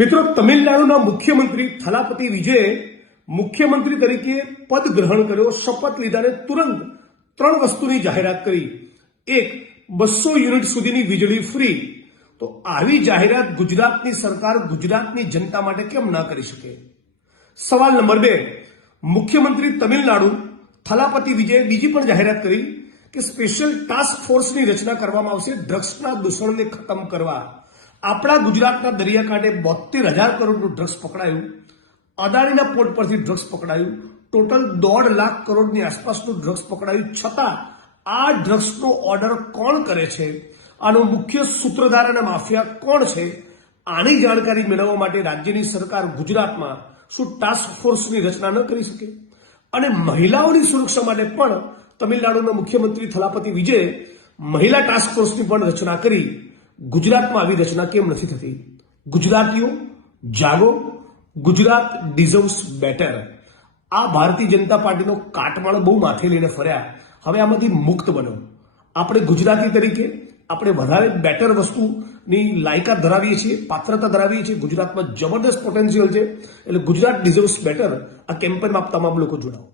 મિત્રો, તમિલનાડુના મુખ્યમંત્રી થલાપતિ વિજયે મુખ્યમંત્રી તરીકે પદ ગ્રહણ કર્યો, શપથ લીધાને તુરંત 3 વસ્તુની જાહેરાત કરી. એક, 200 યુનિટ સુધીની વીજળી ફ્રી. તો આવી જાહેરાત ગુજરાતની સરકાર ગુજરાતની જનતા માટે કેમ ના કરી શકે? સવાલ નંબર 2, મુખ્યમંત્રી તમિલનાડુ થલાપતિ વિજયે બીજી પણ જાહેરાત કરી કે સ્પેશિયલ ટાસ્ક ફોર્સની રચના કરવામાં આવશે ડ્રગ્સના દૂષણને ખતમ કરવા. આપણા ગુજરાતના દરિયાકાંઠે 72,000 કરોડનું ડ્રગ્સ પકડાયું, અદાણીના પોર્ટ પરથી ડ્રગ્સ પકડાયું, ટોટલ 1.5 લાખ કરોડની આસપાસનું ડ્રગ્સ પકડાયું. છતાં આ ડ્રગ્સનો ઓર્ડર કોણ કરે છે, આનો મુખ્ય સૂત્રધાર અને માફિયા કોણ છે, આની જાણકારી મેળવવા માટે રાજ્યની સરકાર ગુજરાતમાં શું ટાસ્ક ફોર્સની રચના ન કરી શકે? અને મહિલાઓની સુરક્ષા માટે પણ તમિલનાડુના મુખ્યમંત્રી થલાપતિ વિજયે મહિલા ટાસ્ક ફોર્સની પણ રચના કરી. ગુજરાતમાં આવી રચના કેમ નથી થતી? ગુજરાતીઓ જાગો, ગુજરાત ડિઝર્વ્સ બેટર. આ ભારતીય જનતા પાર્ટીનો કાટમાળ બહુ માથે લઈને ફર્યા, હવે આમાંથી મુક્ત બનો. આપણે ગુજરાતી તરીકે આપણે વધારે બેટર વસ્તુની લાયકાત ધરાવીએ છીએ, પાત્રતા ધરાવીએ છીએ. ગુજરાતમાં જબરદસ્ત પોટેન્શિયલ છે, એટલે ગુજરાત ડિઝર્વ્સ બેટર આ કેમ્પેનમાં આપ તમામ લોકો જોડાઓ.